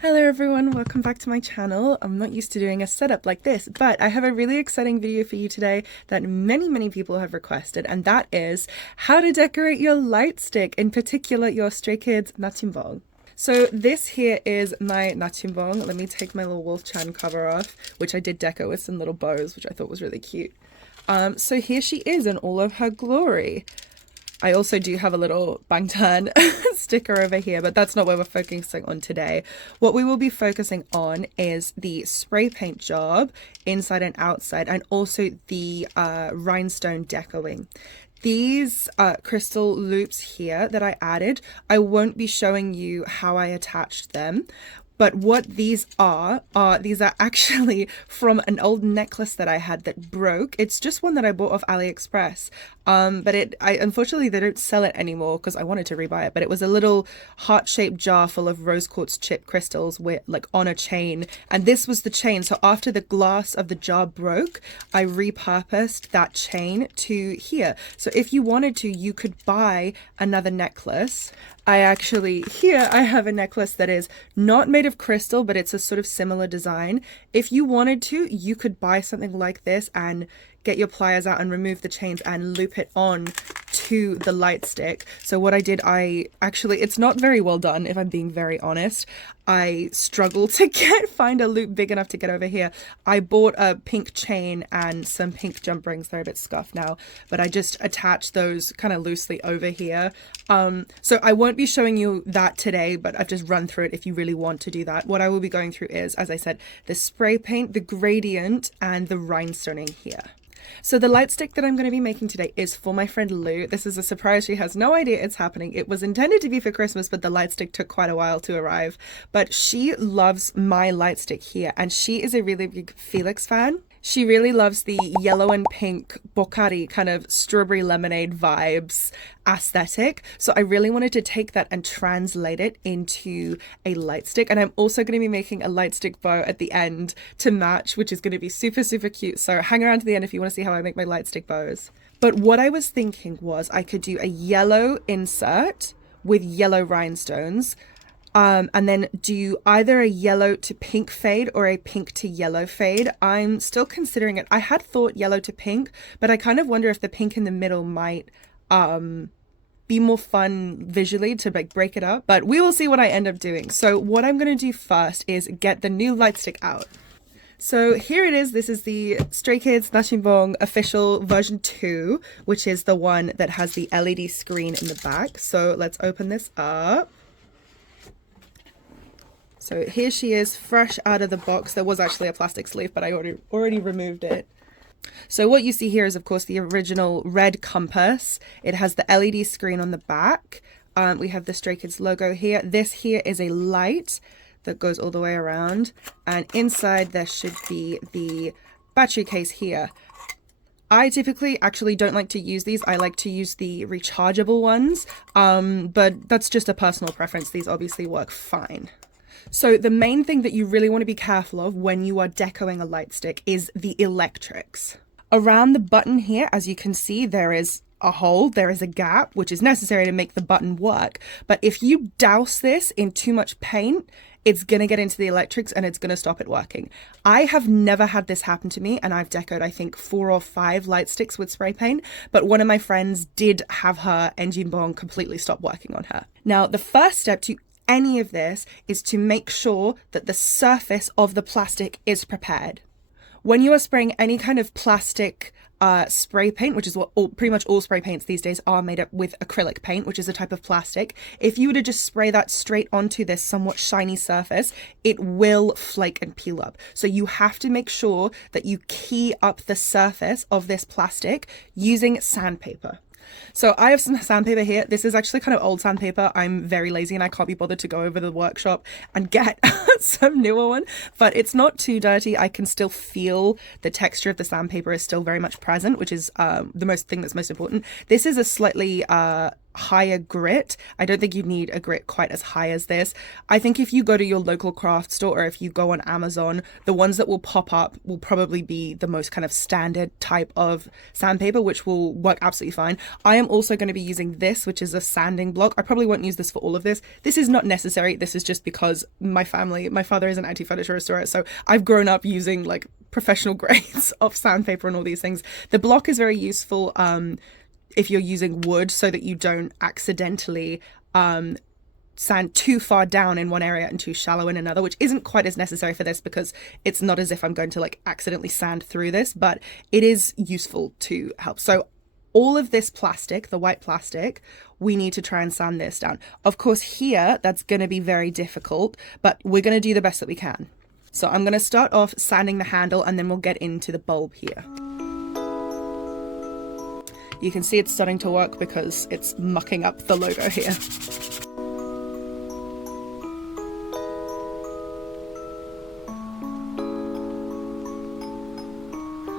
Hello everyone, welcome back to my channel. I'm not used to doing a setup like this, but I have a really exciting video for you today that many people have requested, and that is how to decorate your light stick, in particular your Stray Kids nachimbong. So this here is my nachimbong. Let me take my little Wolf-chan cover off, which I did deco with some little bows, which I thought was really cute. So here she is in all of her glory. I also do have a little Bangtan sticker over here, but that's not what we're focusing on today. What we will be focusing on is the spray paint job inside and outside, and also the rhinestone decoing. These crystal loops here that I added, I won't be showing you how I attached them. But what these are actually from an old necklace that I had that broke. It's just one that I bought off AliExpress. But unfortunately they don't sell it anymore because I wanted to rebuy it. But it was a little heart-shaped jar full of rose quartz chip crystals with like on a chain. And this was the chain. So after the glass of the jar broke, I repurposed that chain to here. So if you wanted to, you could buy another necklace. I have a necklace that is not made of crystal, but it's a sort of similar design. If you wanted to, you could buy something like this and get your pliers out and remove the chains and loop it on to the light stick. So what I did, it's not very well done, if I'm being very honest. I struggled to find a loop big enough to get over here. I bought a pink chain and some pink jump rings. They're a bit scuffed now, but I just attached those kind of loosely over here. So I won't be showing you that today, but I've just run through it if you really want to do that. What I will be going through is, as I said, the spray paint, the gradient, and the rhinestoning here. So the light stick that I'm going to be making today is for my friend Lou. This is a surprise. She has no idea it's happening. It was intended to be for Christmas, but the light stick took quite a while to arrive. But she loves my light stick here, and she is a really big Felix fan. She really loves the yellow and pink bokari kind of strawberry lemonade vibes aesthetic. So I really wanted to take that and translate it into a light stick. And I'm also going to be making a light stick bow at the end to match, which is going to be super cute. So hang around to the end if you want to see how I make my light stick bows. But what I was thinking was I could do a yellow insert with yellow rhinestones. And then do either a yellow to pink fade or a pink to yellow fade. I'm still considering it. I had thought yellow to pink, but I kind of wonder if the pink in the middle might be more fun visually to like break it up, but we will see what I end up doing. So what I'm going to do first is get the new light stick out. So here it is. This is the Stray Kids nachimbong official version 2, which is the one that has the LED screen in the back. So let's open this up. So here she is, fresh out of the box. There was actually a plastic sleeve, but I already removed it. So what you see here is, of course, the original red compass. It has the LED screen on the back. We have the Stray Kids logo here. This here is a light that goes all the way around. And inside there should be the battery case here. I typically actually don't like to use these. I like to use the rechargeable ones, but that's just a personal preference. These obviously work fine. So the main thing that you really want to be careful of when you are decoing a light stick is the electrics. Around the button here, as you can see, there is a hole, there is a gap, which is necessary to make the button work. But if you douse this in too much paint, it's going to get into the electrics and it's going to stop it working. I have never had this happen to me, and I've decoed, I think, 4 or 5 light sticks with spray paint, but one of my friends did have her engine bong completely stop working on her. Now, the first step to any of this is to make sure that the surface of the plastic is prepared. When you are spraying any kind of plastic spray paint, which is what pretty much all spray paints these days are made up with acrylic paint, which is a type of plastic. If you were to just spray that straight onto this somewhat shiny surface, it will flake and peel up. So you have to make sure that you key up the surface of this plastic using sandpaper. So I have some sandpaper here. This is actually kind of old sandpaper. I'm very lazy and I can't be bothered to go over to the workshop and get some newer one, but it's not too dirty. I can still feel the texture of the sandpaper is still very much present, which is the thing that's most important. This is a slightly higher grit. I don't think you need a grit quite as high as this. I think if you go to your local craft store or if you go on Amazon, the ones that will pop up will probably be the most kind of standard type of sandpaper, which will work absolutely fine. I am also going to be using this, which is a sanding block. I probably won't use this for all of this. This is not necessary. This is just because my father is an antique furniture restorer, so I've grown up using like professional grades of sandpaper and all these things. The block is very useful if you're using wood, so that you don't accidentally sand too far down in one area and too shallow in another, which isn't quite as necessary for this because it's not as if I'm going to like accidentally sand through this, but it is useful to help. So all of this plastic, the white plastic, we need to try and sand this down. Of course here, that's going to be very difficult, but we're going to do the best that we can. So I'm going to start off sanding the handle and then we'll get into the bulb here. You can see it's starting to work because it's mucking up the logo here.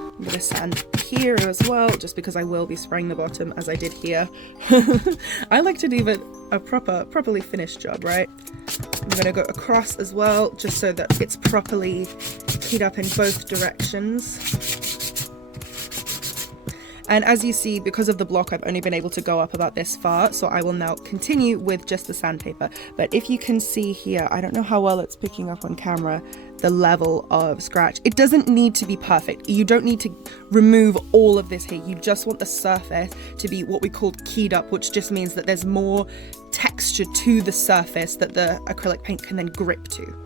I'm going to sand here as well, just because I will be spraying the bottom as I did here. I like to leave it a properly finished job, right? I'm going to go across as well, just so that it's properly keyed up in both directions. And as you see, because of the block, I've only been able to go up about this far, so I will now continue with just the sandpaper. But if you can see here, I don't know how well it's picking up on camera, the level of scratch. It doesn't need to be perfect. You don't need to remove all of this here. You just want the surface to be what we call keyed up, which just means that there's more texture to the surface that the acrylic paint can then grip to.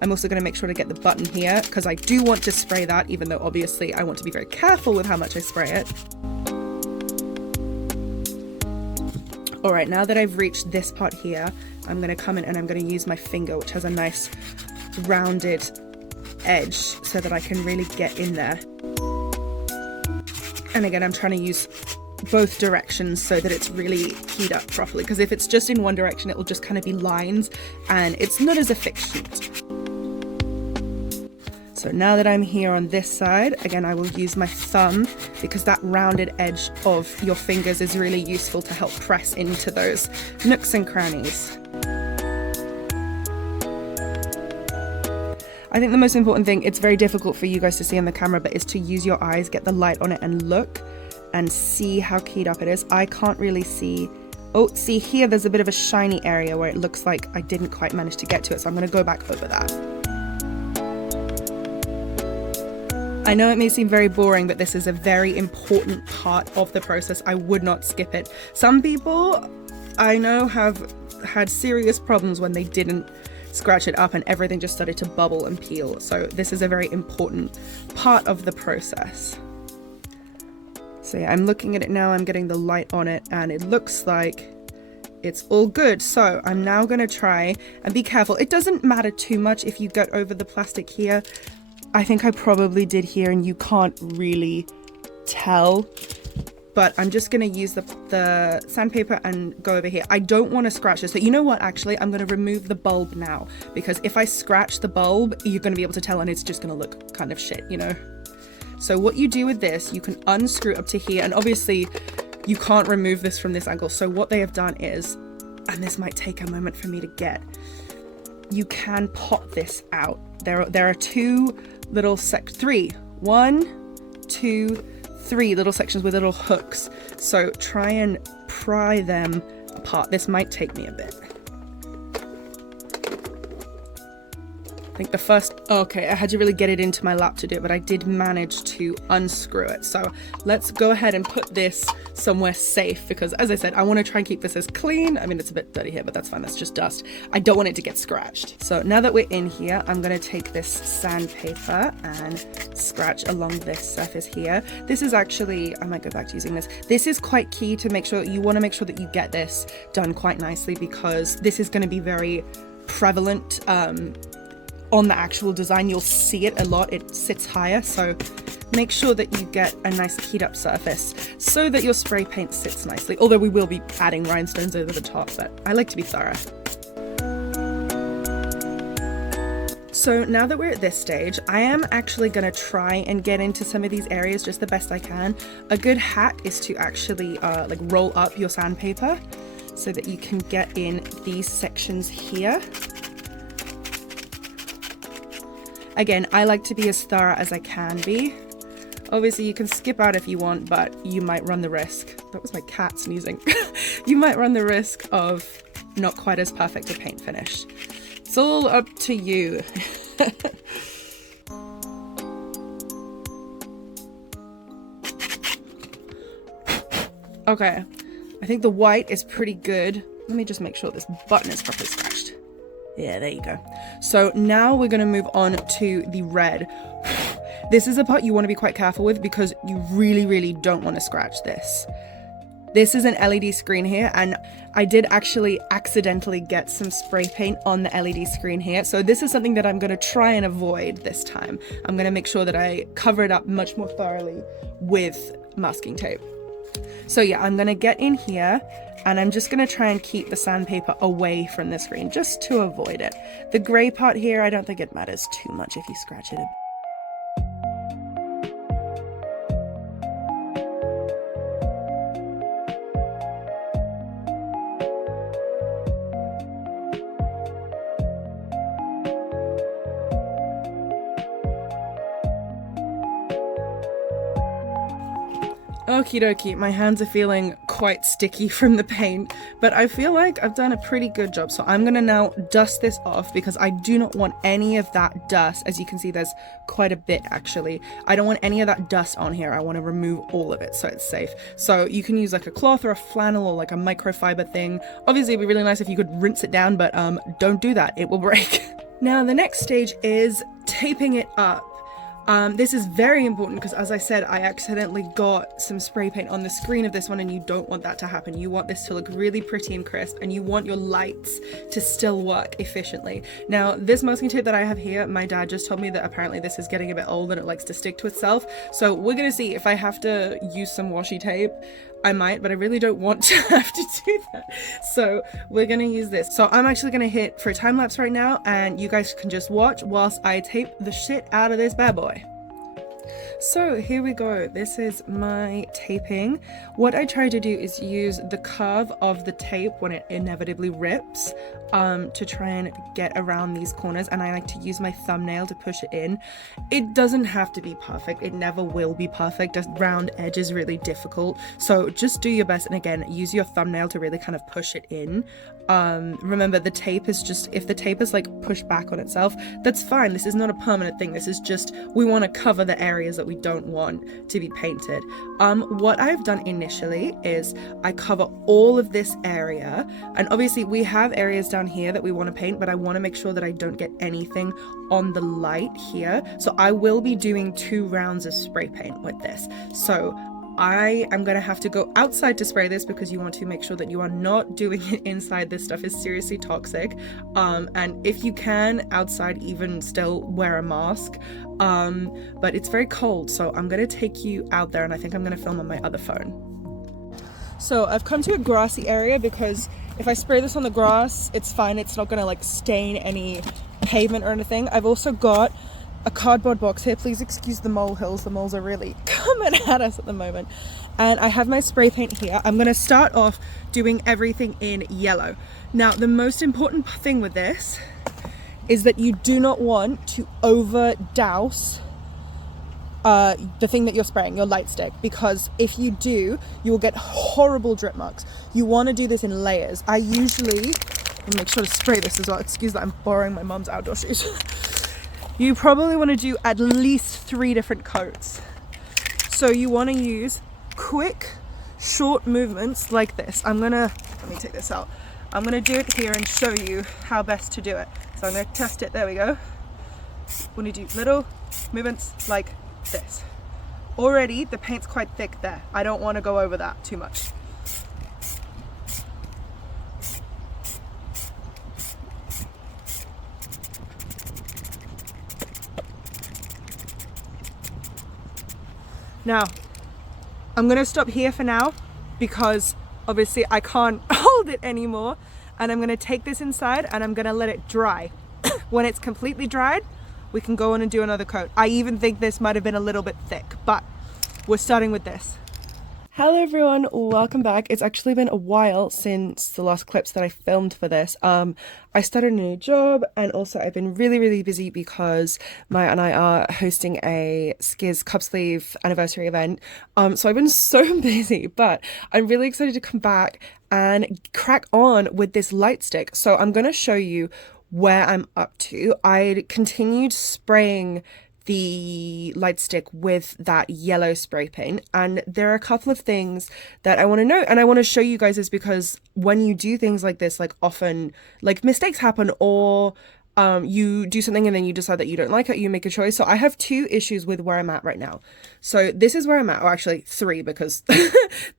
I'm also going to make sure to get the button here because I do want to spray that, even though obviously I want to be very careful with how much I spray it. All right, now that I've reached this part here, I'm going to come in and I'm going to use my finger, which has a nice rounded edge, so that I can really get in there. And again, I'm trying to use both directions so that it's really keyed up properly, because if it's just in one direction, it will just kind of be lines and it's not as a fixed sheet. So now that I'm here on this side, again, I will use my thumb because that rounded edge of your fingers is really useful to help press into those nooks and crannies. I think the most important thing, it's very difficult for you guys to see on the camera, but is to use your eyes, get the light on it and look and see how keyed up it is. I can't really see. Oh, see here, there's a bit of a shiny area where it looks like I didn't quite manage to get to it. So I'm going to go back over that. I know it may seem very boring, but this is a very important part of the process. I would not skip it. Some people I know have had serious problems when they didn't scratch it up and everything just started to bubble and peel. So this is a very important part of the process. So yeah, I'm looking at it now, I'm getting the light on it and it looks like it's all good. So I'm now going to try and be careful. It doesn't matter too much if you get over the plastic here. I think I probably did here and you can't really tell, but I'm just going to use the sandpaper and go over here. I don't want to scratch this. So you know what, actually, I'm going to remove the bulb now, because if I scratch the bulb, you're going to be able to tell and it's just going to look kind of shit, you know? So what you do with this, you can unscrew up to here, and obviously you can't remove this from this angle. So what they have done is, and this might take a moment for me to get, you can pop this out. There are two little three little sections with little hooks. So try and pry them apart. This might take me a bit. I think the first, okay, I had to really get it into my lap to do it, but I did manage to unscrew it. So let's go ahead and put this somewhere safe, because as I said, I want to try and keep this as clean. I mean, it's a bit dirty here, but that's fine. That's just dust. I don't want it to get scratched. So now that we're in here, I'm going to take this sandpaper and scratch along this surface here. This is actually, I might go back to using this. This is quite key to make sure, you want to make sure that you get this done quite nicely, because this is going to be very prevalent on the actual design, you'll see it a lot. It sits higher, so make sure that you get a nice keyed up surface so that your spray paint sits nicely. Although we will be adding rhinestones over the top, but I like to be thorough. So now that we're at this stage, I am actually going to try and get into some of these areas just the best I can. A good hack is to actually like roll up your sandpaper so that you can get in these sections here. Again, I like to be as thorough as I can be. Obviously you can skip out if you want, but you might run the risk. That was my cat sneezing. You might run the risk of not quite as perfect a paint finish. It's all up to you. Okay, I think the white is pretty good. Let me just make sure this button is properly scratched. Yeah, there you go. So now we're going to move on to the red. This is a part you want to be quite careful with because you really don't want to scratch this. This is an LED screen here, and I did actually accidentally get some spray paint on the LED screen here. So this is something that I'm going to try and avoid this time. I'm going to make sure that I cover it up much more thoroughly with masking tape. So yeah, I'm going to get in here and I'm just going to try and keep the sandpaper away from the screen just to avoid it. The gray part here, I don't think it matters too much if you scratch it a bit. Okie dokie, my hands are feeling quite sticky from the paint, but I feel like I've done a pretty good job. So I'm gonna now dust this off because I do not want any of that dust. As you can see, there's quite a bit actually. I don't want any of that dust on here. I want to remove all of it so it's safe. So you can use like a cloth or a flannel or like a microfiber thing. Obviously it'd be really nice if you could rinse it down, but don't do that, it will break. Now the next stage is taping it up. This is very important because, as I said, I accidentally got some spray paint on the screen of this one, and you don't want that to happen. You want this to look really pretty and crisp, and you want your lights to still work efficiently. Now, this masking tape that I have here, my dad just told me that apparently this is getting a bit old and it likes to stick to itself. So we're gonna see if I have to use some washi tape. I might, but I really don't want to have to do that. So we're gonna use this. So I'm actually gonna hit for a time lapse right now, and you guys can just watch whilst I tape the shit out of this bad boy. So here we go. This is my taping. What I try to do is use the curve of the tape when it inevitably rips to try and get around these corners, and I like to use my thumbnail to push it in. It doesn't have to be perfect. It never will be perfect. A round edge is really difficult. So just do your best, and again, use your thumbnail to really kind of push it in. Remember, the tape is just, if the tape is like pushed back on itself, that's fine. This is not a permanent thing. This is just, we want to cover the areas that we don't want to be painted. What I've done initially is I cover all of this area, and obviously we have areas down here that we want to paint, but I want to make sure that I don't get anything on the light here. So I will be doing 2 rounds of spray paint with this. So I am going to have to go outside to spray this because you want to make sure that you are not doing it inside. This stuff is seriously toxic. And if you can, outside, even still wear a mask. But it's very cold, so I'm going to take you out there, and I think I'm going to film on my other phone. So I've come to a grassy area because if I spray this on the grass, it's fine. It's not going to like stain any pavement or anything. I've also got a cardboard box here. Please excuse the molehills. The moles are really coming at us at the moment. And I have my spray paint here. I'm going to start off doing everything in yellow. Now, the most important thing with this is that you do not want to over douse the thing that you're spraying, your light stick, because if you do, you will get horrible drip marks. You want to do this in layers. I usually, and make sure to spray this as well. Excuse that I'm borrowing my mom's outdoor shoes. You probably want to do at least 3 different coats. So you want to use quick, short movements like this. Let me take this out. I'm going to do it here and show you how best to do it. So I'm going to test it. There we go. When you do little movements like this. Already the paint's quite thick there. I don't want to go over that too much. Now, I'm gonna stop here for now because obviously I can't hold it anymore. And I'm gonna take this inside and I'm gonna let it dry. When it's completely dried, we can go on and do another coat. I even think this might have been a little bit thick, but we're starting with this. Hello everyone, welcome back. It's actually been a while since the last clips that I filmed for this. I started a new job and also I've been really busy because Maya and I are hosting a Skiz cup sleeve anniversary event. So I've been so busy, but I'm really excited to come back and crack on with this light stick. So I'm going to show you where I'm up to. I continued spraying the light stick with that yellow spray paint, and there are a couple of things that I want to note and I want to show you guys, is because when you do things like this, like often like mistakes happen, or you do something and then you decide that you don't like it, you make a choice. So I have 2 issues with where I'm at right now. So this is where I'm at, or actually 3, because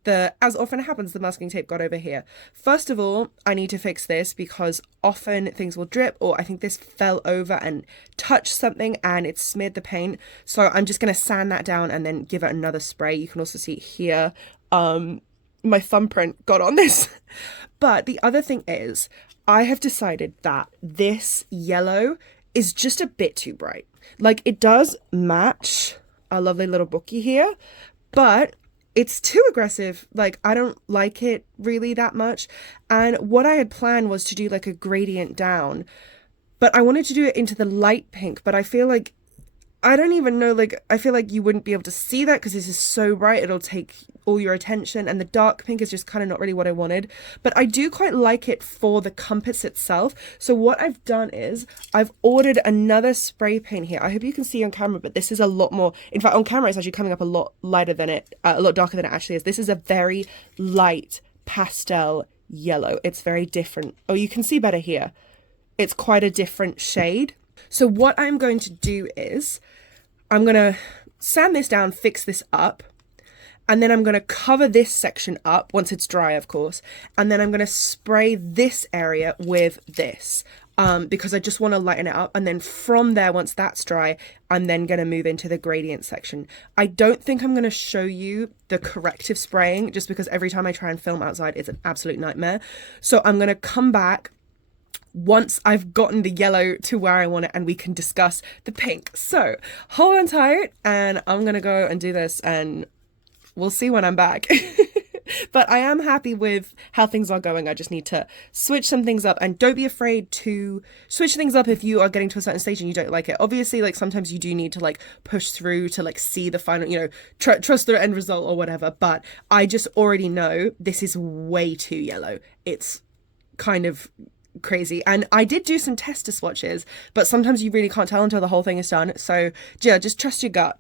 as often happens, the masking tape got over here. First of all, I need to fix this because often things will drip, or I think this fell over and touched something and it smeared the paint. So I'm just going to sand that down and then give it another spray. You can also see here, my thumbprint got on this. But the other thing is, I have decided that this yellow is just a bit too bright. Like, it does match our lovely little bookie here, but it's too aggressive. Like, I don't like it really that much. And what I had planned was to do like a gradient down, but I wanted to do it into the light pink, but I feel like, I don't even know, like, I feel like you wouldn't be able to see that because this is so bright, it'll take all your attention, and the dark pink is just kind of not really what I wanted. But I do quite like it for the compass itself. So what I've done is I've ordered another spray paint here. I hope you can see on camera, but this is a lot more, in fact on camera it's actually coming up a lot lighter than it, a lot darker than it actually is. This is a very light pastel yellow. It's very different. Oh, you can see better here. It's quite a different shade. So what I'm going to do is I'm going to sand this down, fix this up, and then I'm going to cover this section up once it's dry, of course, and then I'm going to spray this area with this because I just want to lighten it up. And then from there, once that's dry, I'm then going to move into the gradient section. I don't think I'm going to show you the corrective spraying just because every time I try and film outside, it's an absolute nightmare. So I'm going to come back once I've gotten the yellow to where I want it and we can discuss the pink. So hold on tight and I'm gonna go and do this and we'll see when I'm back. But I am happy with how things are going. I just need to switch some things up, and don't be afraid to switch things up if you are getting to a certain stage and you don't like it. Obviously, like sometimes you do need to like push through to like see the final, you know, trust the end result or whatever. But I just already know this is way too yellow. It's kind of crazy, and I did do some tester swatches, but sometimes you really can't tell until the whole thing is done. So yeah, just trust your gut.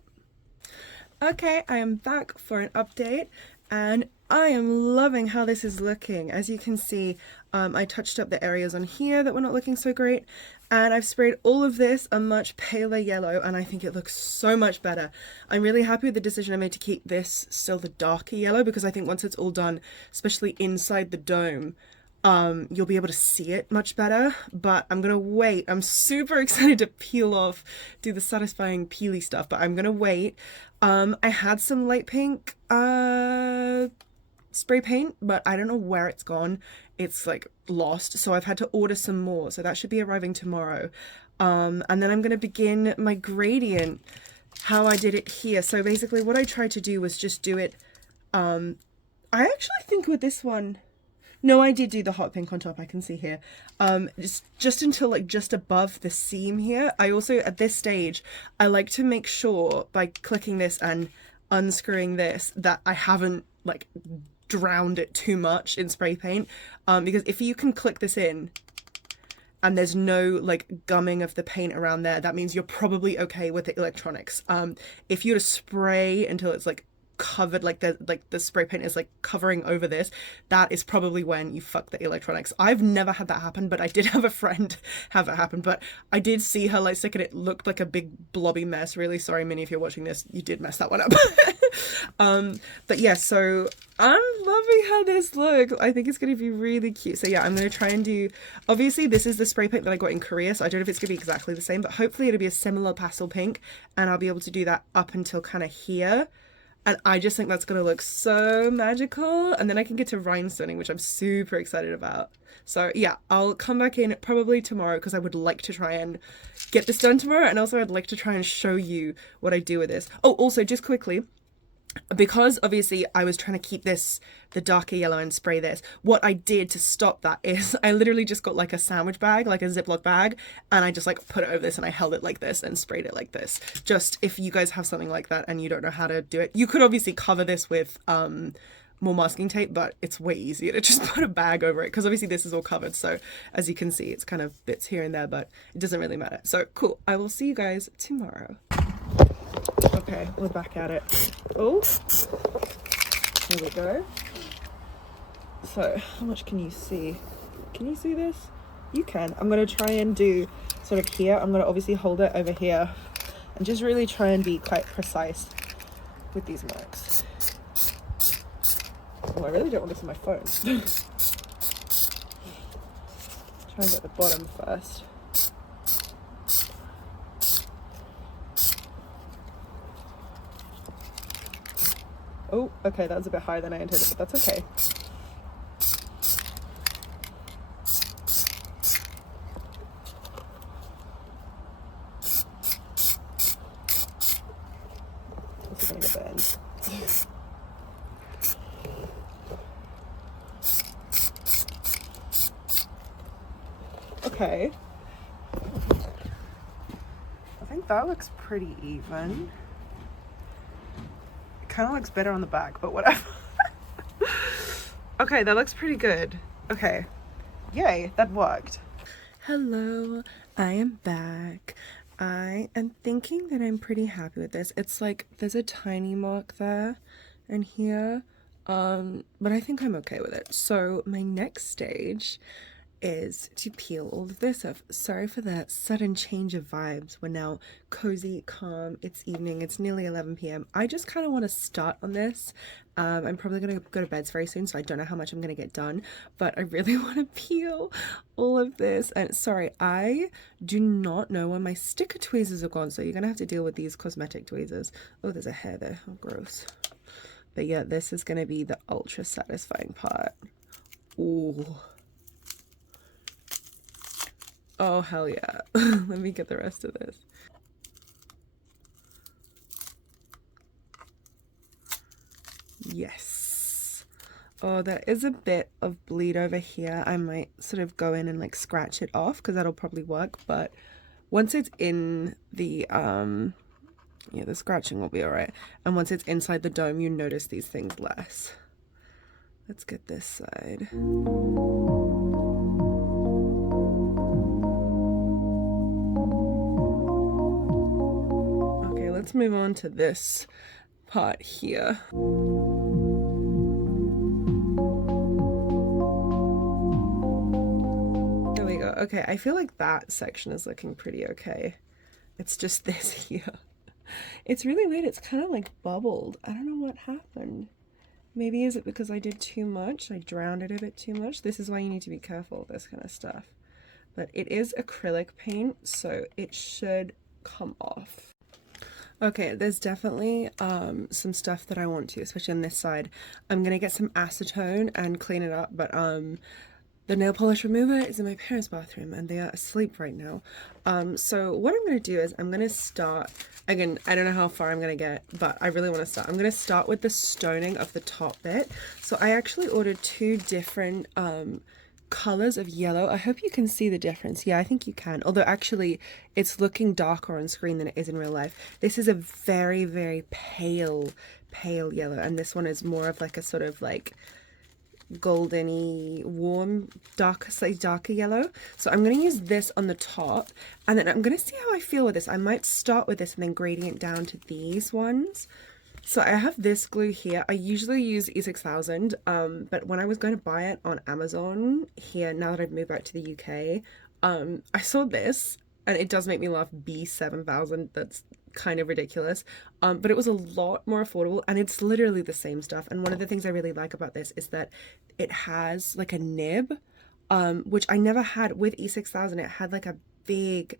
Okay, I am back for an update and I am loving how this is looking. As you can see, I touched up the areas on here that were not looking so great, and I've sprayed all of this a much paler yellow, and I think it looks so much better. I'm really happy with the decision I made to keep this still the darker yellow, because I think once it's all done, especially inside the dome, you'll be able to see it much better. But I'm gonna wait. I'm super excited to peel off, do the satisfying peely stuff, but I'm gonna wait. I had some light pink spray paint, but I don't know where it's gone. It's like lost, so I've had to order some more, so that should be arriving tomorrow. And then I'm gonna begin my gradient, how I did it here. So basically what I tried to do was just do it, I actually think with this one, no, I did do the hot pink on top, I can see here. Just until like just above the seam here. I also, at this stage, I like to make sure by clicking this and unscrewing this that I haven't like drowned it too much in spray paint. Because if you can click this in and there's no like gumming of the paint around there, that means you're probably okay with the electronics. If you were to spray until it's like covered, like the spray paint is like covering over this, that is probably when you fuck the electronics. I've never had that happen, but I did have a friend have it happen. But I did see her light stick and it looked like a big blobby mess. Really sorry, Minnie, if you're watching this, you did mess that one up. But yeah, so I'm loving how this looks. I think it's going to be really cute. So yeah, I'm going to try and do, obviously this is the spray paint that I got in Korea, so I don't know if it's going to be exactly the same, but hopefully it'll be a similar pastel pink, and I'll be able to do that up until kind of here. and I just think that's gonna look so magical. And then I can get to rhinestoning, which I'm super excited about. So yeah, I'll come back in probably tomorrow because I would like to try and get this done tomorrow, and also I'd like to try and show you what I do with this. Oh, also just quickly, because obviously I was trying to keep this the darker yellow and spray this, what I did to stop that is I literally just got like a sandwich bag, like a Ziploc bag, and I just like put it over this and I held it like this and sprayed it like this. Just if you guys have something like that and you don't know how to do it, you could obviously cover this with more masking tape, but it's way easier to just put a bag over it because obviously this is all covered, so as you can see it's kind of bits here and there, but it doesn't really matter. So cool, I will see you guys tomorrow. Okay, we're back at it. Oh, here we go. So how much can you see? Can you see this? You can. I'm going to try and do sort of here. I'm going to obviously hold it over here and just really try and be quite precise with these marks. Oh, I really don't want this on my phone. Try and get the bottom first. Oh, okay, that was a bit higher than I intended, but that's okay. This is gonna get the end. Okay. I think that looks pretty even. Kind of looks better on the back, but whatever. Okay, that looks pretty good. Okay, yay, that worked. Hello, I am back. I am thinking that I'm pretty happy with this. It's like there's a tiny mark there and here, but I think I'm okay with it. So my next stage is to peel all of this off. Sorry for that sudden change of vibes. We're now cozy, calm, it's evening, it's nearly 11 p.m. I just kind of want to start on this. I'm probably going to go to bed very soon, so I don't know how much I'm going to get done, but I really want to peel all of this. And sorry, I do not know when my sticker tweezers are gone, so you're going to have to deal with these cosmetic tweezers. Oh, there's a hair there. Oh, gross. But yeah, this is going to be the ultra satisfying part. Ooh. Oh, hell yeah. Let me get the rest of this. Yes. Oh, there is a bit of bleed over here. I might sort of go in and like scratch it off because that'll probably work. But once it's in the, yeah, the scratching will be all right. And once it's inside the dome, you notice these things less. Let's get this side. Let's move on to this part here. There we go. Okay, I feel like that section is looking pretty okay. It's just this here. It's really weird. It's kind of like bubbled. I don't know what happened. Maybe is it because I did too much? I drowned it a bit too much. This is why you need to be careful with this kind of stuff. But it is acrylic paint, so it should come off. Okay, there's definitely some stuff that I want to, especially on this side. I'm gonna get some acetone and clean it up, but the nail polish remover is in my parents' bathroom and they are asleep right now. So what I'm gonna do is I'm gonna start, again, I don't know how far I'm gonna get, but I really wanna start. I'm gonna start with the stoning of the top bit. So I actually ordered two different colors of yellow. I hope you can see the difference. Yeah, I think you can, although actually it's looking darker on screen than it is in real life. This is a very, very pale yellow, and this one is more of like a sort of like goldeny, warm, darker, slightly darker yellow. So I'm going to use this on the top, and then I'm going to see how I feel with this. I might start with this and then gradient down to these ones. So I have this glue here. I usually use E6000, but when I was going to buy it on Amazon here, now that I've moved back to the UK, I saw this, and it does make me laugh, B7000. That's kind of ridiculous, but it was a lot more affordable, and it's literally the same stuff. And one of the things I really like about this is that it has like a nib, which I never had with E6000. It had like a big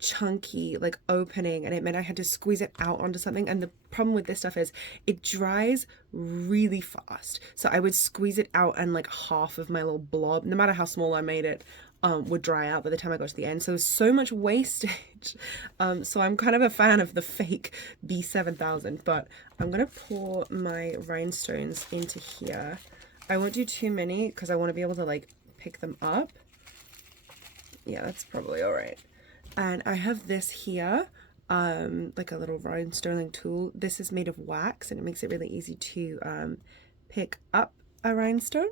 chunky like opening, and it meant I had to squeeze it out onto something. And the problem with this stuff is it dries really fast, so I would squeeze it out and like half of my little blob, no matter how small I made it, would dry out by the time I got to the end. So there's so much wastage. So I'm kind of a fan of the fake B7000, but I'm gonna pour my rhinestones into here. I won't do too many because I want to be able to like pick them up. Yeah, that's probably all right. And I have this here, like a little rhinestoning tool. This is made of wax, and it makes it really easy to pick up a rhinestone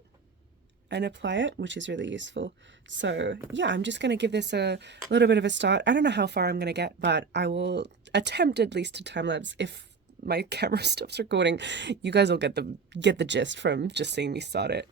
and apply it, which is really useful. So yeah, I'm just going to give this a little bit of a start. I don't know how far I'm going to get, but I will attempt at least to time-lapse. If my camera stops recording, you guys will get the gist from just seeing me start it.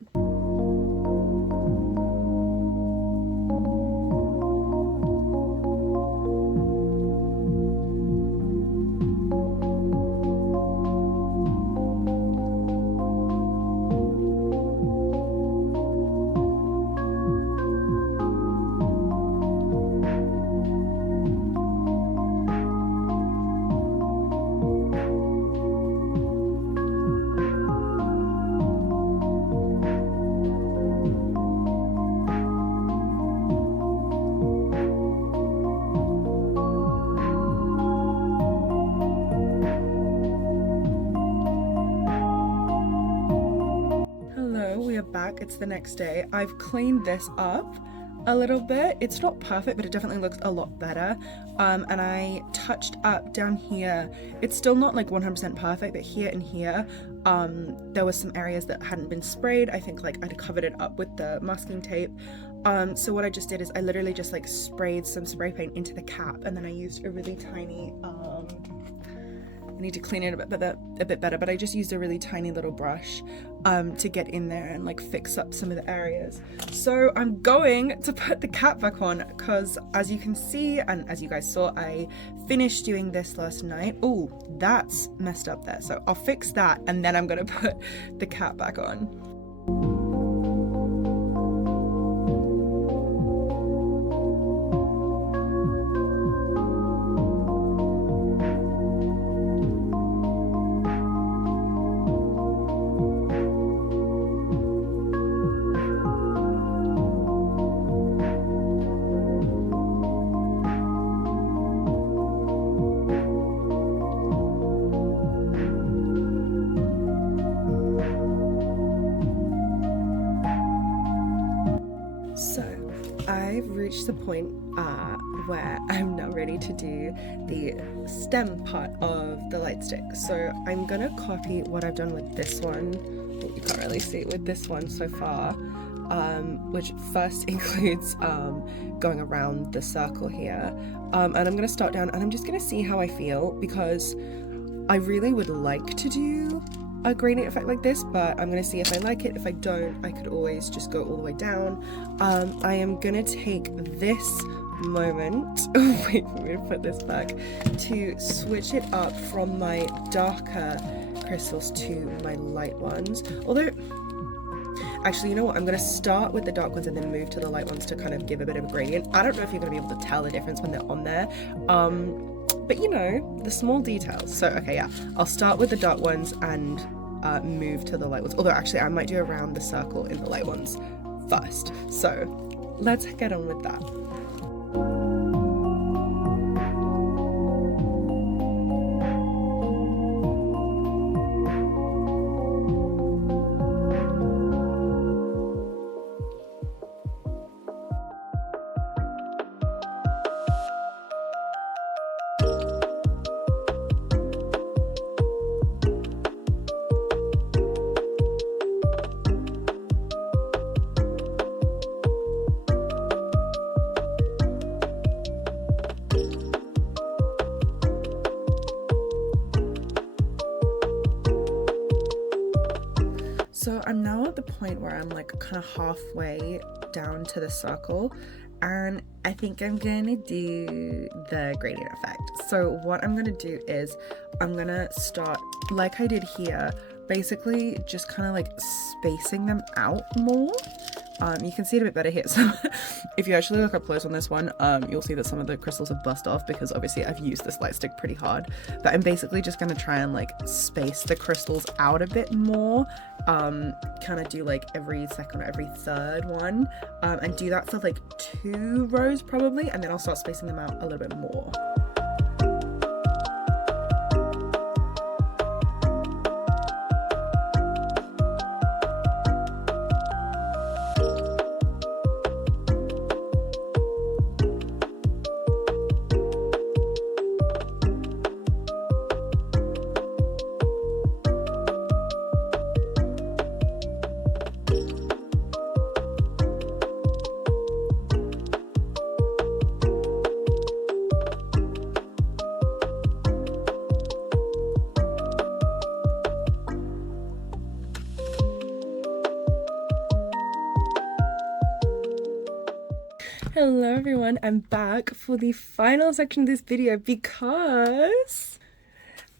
Back, it's the next day. I've cleaned this up a little bit. It's not perfect, but it definitely looks a lot better. And I touched up down here. It's still not like 100% perfect, but here and here there was some areas that hadn't been sprayed. I think like I'd covered it up with the masking tape. So what I just did is I literally just like sprayed some spray paint into the cap, and then I used a really tiny I need to clean it a bit better, but I just used a really tiny little brush to get in there and like fix up some of the areas. So I'm going to put the cap back on because, as you can see, and as you guys saw, I finished doing this last night. Oh, that's messed up there. So I'll fix that, and then I'm gonna put the cap back on. So I've reached the point where I'm now ready to do the stem part of the light stick. So I'm gonna copy what I've done with this one. Oh, you can't really see it with this one so far, which first includes going around the circle here. And I'm gonna start down, and I'm just gonna see how I feel, because I really would like to do a gradient effect like this, but I'm gonna see if I like it. If I don't, I could always just go all the way down. I am gonna take this moment, wait for me to put this back, to switch it up from my darker crystals to my light ones. Although, actually, you know what, I'm gonna start with the dark ones and then move to the light ones to kind of give a bit of a gradient. I don't know if you're gonna be able to tell the difference when they're on there, but you know, the small details. So okay, yeah, I'll start with the dark ones and move to the light ones. Although actually I might do around the circle in the light ones first. So let's get on with that. So I'm now at the point where I'm like kind of halfway down to the circle, and I think I'm gonna do the gradient effect. So what I'm gonna do is I'm gonna start like I did here, basically just kind of like spacing them out more, You can see it a bit better here. So if you actually look up close on this one, you'll see that some of the crystals have bust off because obviously I've used this light stick pretty hard. But I'm basically just going to try and like space the crystals out a bit more, kind of do like every second or every third one, and do that for like 2 rows probably, and then I'll start spacing them out a little bit more. Hello everyone, I'm back for the final section of this video because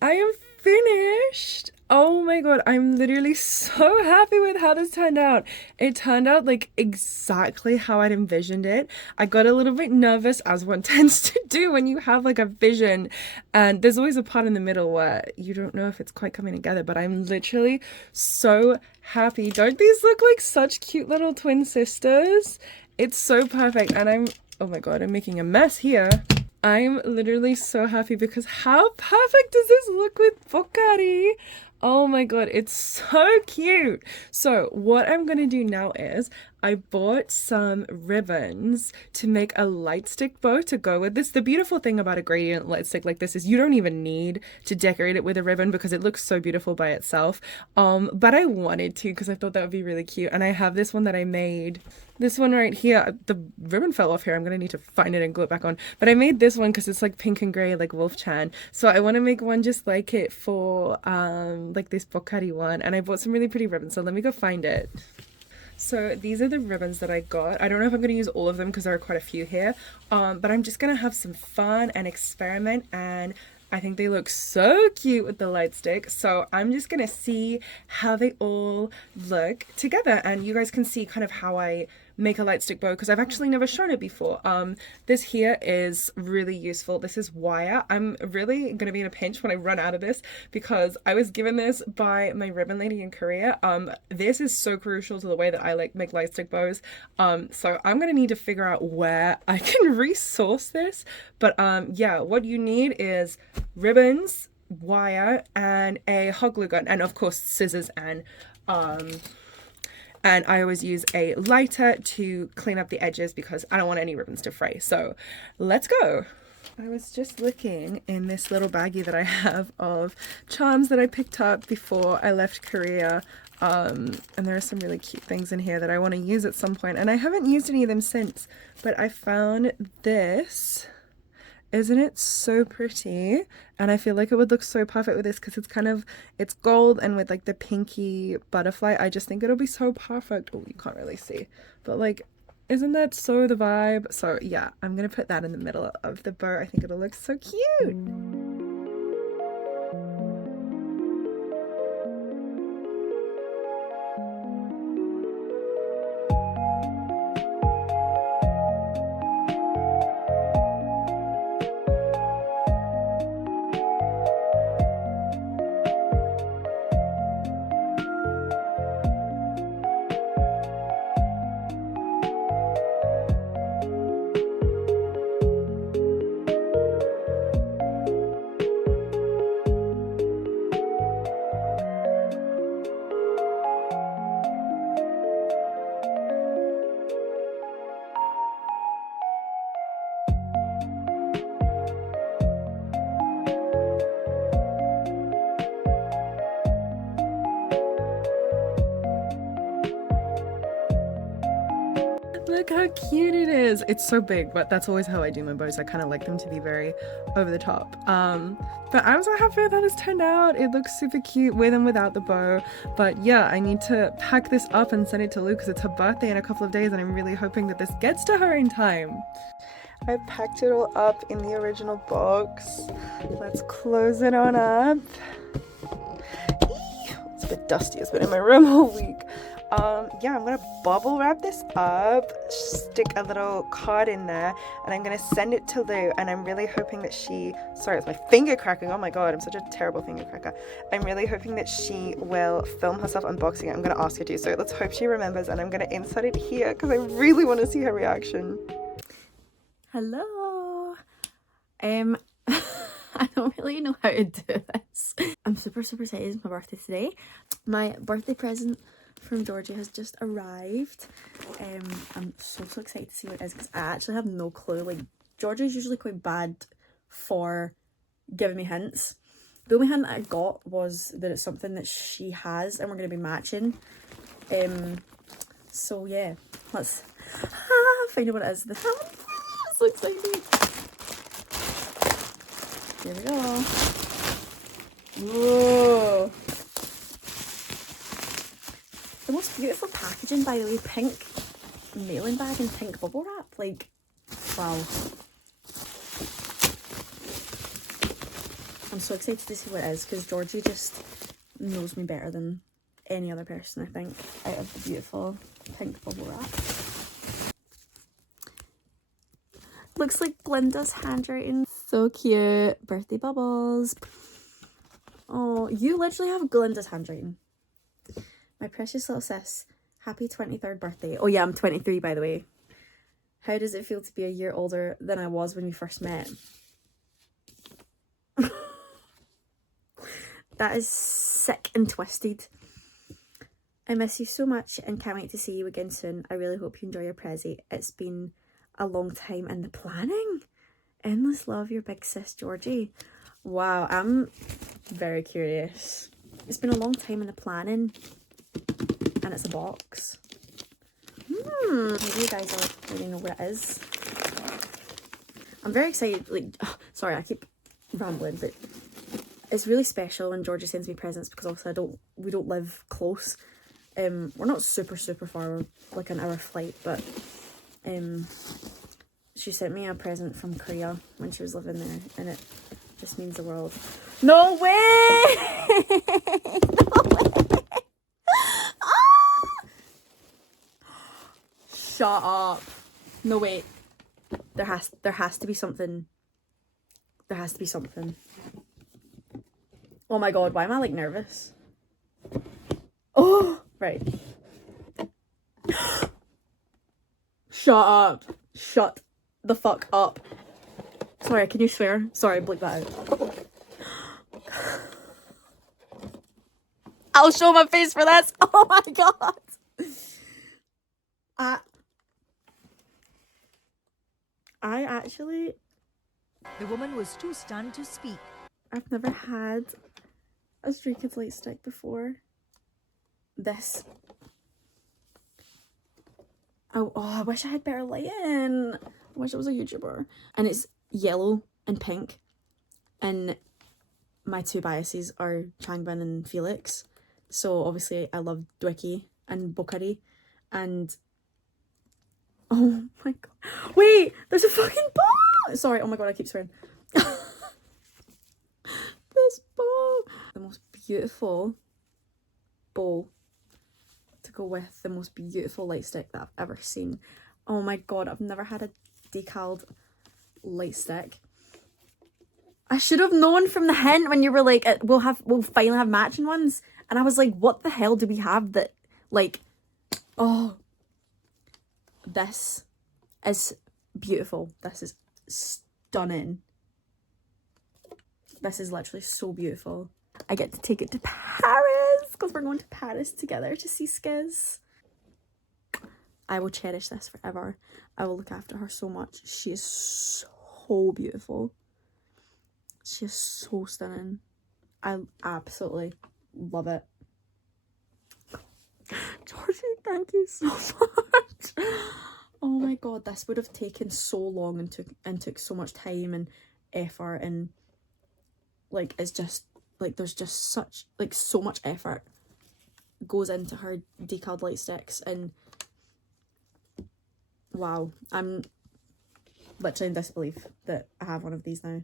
I am finished. Oh my god, I'm literally so happy with how this turned out. It turned out like exactly how I'd envisioned it. I got a little bit nervous, as one tends to do when you have like a vision, and there's always a part in the middle where you don't know if it's quite coming together, but I'm literally so happy. Don't these look like such cute little twin sisters? It's so perfect, and oh my god, I'm making a mess here. I'm literally so happy because how perfect does this look with Boccari? Oh my god, it's so cute. So what I'm gonna do now is I bought some ribbons to make a light stick bow to go with this. The beautiful thing about a gradient light stick like this is you don't even need to decorate it with a ribbon because it looks so beautiful by itself. But I wanted to because I thought that would be really cute, and I have this one that I made. This one right here, the ribbon fell off here. I'm gonna need to find it and glue it back on. But I made this one because it's like pink and gray like Wolf Chan. So I want to make one just like it for like this Boccari one. And I bought some really pretty ribbons. So let me go find it. So these are the ribbons that I got. I don't know if I'm going to use all of them because there are quite a few here. But I'm just going to have some fun and experiment, and I think they look so cute with the light stick. So I'm just going to see how they all look together, and you guys can see kind of how I make a light stick bow because I've actually never shown it before. This here is really useful. This is wire. I'm really gonna be in a pinch when I run out of this because I was given this by my ribbon lady in Korea. This is so crucial to the way that I like make light stick bows. So I'm gonna need to figure out where I can resource this. But yeah, what you need is ribbons, wire, and a hot glue gun, and of course scissors and I always use a lighter to clean up the edges because I don't want any ribbons to fray. So let's go. I was just looking in this little baggie that I have of charms that I picked up before I left Korea. And there are some really cute things in here that I want to use at some point, and I haven't used any of them since, but I found this. Isn't it so pretty? And I feel like it would look so perfect with this because it's gold and with like the pinky butterfly. I just think it'll be so perfect. Oh, you can't really see, but like, isn't that so the vibe? So yeah, I'm gonna put that in the middle of the bow. I think it'll look so cute. Look how cute it is. It's so big, but that's always how I do my bows. I kind of like them to be very over the top. But I'm so happy with how this turned out. It looks super cute with and without the bow. But yeah, I need to pack this up and send it to Lou because it's her birthday in a couple of days, and I'm really hoping that this gets to her in time. I packed it all up in the original box. Let's close it on up. It's a bit dusty. It's been in my room all week. Yeah, I'm gonna bubble wrap this up, stick a little card in there, and I'm gonna send it to Lou, and I'm really hoping that she, sorry, it's my finger cracking, oh my god, I'm such a terrible finger cracker. I'm really hoping that she will film herself unboxing it. I'm gonna ask her to, so let's hope she remembers, and I'm gonna insert it here because I really want to see her reaction. Hello. I don't really know how to do this. I'm super excited. It's my birthday today. My birthday present from Georgie has just arrived. I'm so excited to see what it is because I actually have no clue. Like, Georgie's usually quite bad for giving me hints. The only hint I got was that it's something that she has and we're going to be matching. So yeah, let's find out what it is. I'm so excited. Here we go. Whoa. The most beautiful packaging, by the way. Pink mailing bag and pink bubble wrap. Like, wow. I'm so excited to see what it is because Georgie just knows me better than any other person, I think, out of the beautiful pink bubble wrap. Looks like Glinda's handwriting. So cute. Birthday bubbles. Oh, you literally have Glinda's handwriting. My precious little sis. Happy 23rd birthday. Oh yeah, I'm 23 by the way. How does it feel to be a year older than I was when we first met? That is sick and twisted. I miss you so much and can't wait to see you again soon. I really hope you enjoy your present. It's been a long time in the planning. Endless love, your big sis Georgie. Wow, I'm very curious. It's been a long time in the planning and it's a box. Maybe you guys already know what it is. I'm very excited. Like, sorry, I keep rambling, but it's really special when Georgie sends me presents because obviously we don't live close. We're not super far, we're like an hour flight, but she sent me a present from Korea when she was living there and it just means the world. No way! No way! Ah! Shut up. No, wait. There has to be something. There has to be something. Oh my god, why am I like nervous? Oh, right. Shut up. Shut the fuck up. Sorry, can you swear? Sorry, bleep that out. I'll show my face for this. Oh my god. I actually... The woman was too stunned to speak. I've never had a Stray Kids light stick before. This. Oh, I wish I had better lighting. I wish I was a YouTuber. And it's yellow and pink. And my two biases are Changbin and Felix. So obviously I love Dwicky and Bokari. And oh my god. Wait, there's a fucking bow! Sorry, oh my god, I keep swearing. This bow. The most beautiful bow to go with the most beautiful light stick that I've ever seen. Oh my god, I've never had a decaled light stick. I should have known from the hint when you were like, we'll finally have matching ones. And I was like, what the hell do we have that, like, oh, this is beautiful. This is stunning. This is literally so beautiful. I get to take it to Paris because we're going to Paris together to see Skiz. I will cherish this forever. I will look after her so much. She is so beautiful. She is so stunning. I absolutely love it. Georgie, thank you so much. Oh my god, this would have taken so long and took so much time and effort, and like it's just like there's just such like so much effort goes into her decaled light sticks, and wow, I'm literally in disbelief that I have one of these now.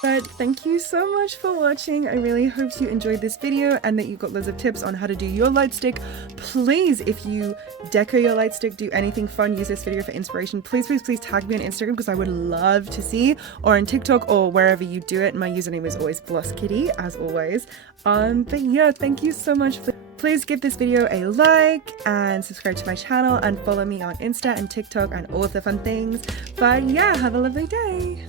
But thank you so much for watching. I really hope you enjoyed this video and that you got loads of tips on how to do your light stick. Please, if you deco your light stick, do anything fun, use this video for inspiration. Please, please, please tag me on Instagram because I would love to see, or on TikTok or wherever you do it. My username is always BlossKitty, as always. But yeah, thank you so much. Please give this video a like and subscribe to my channel and follow me on Insta and TikTok and all of the fun things. But yeah, have a lovely day.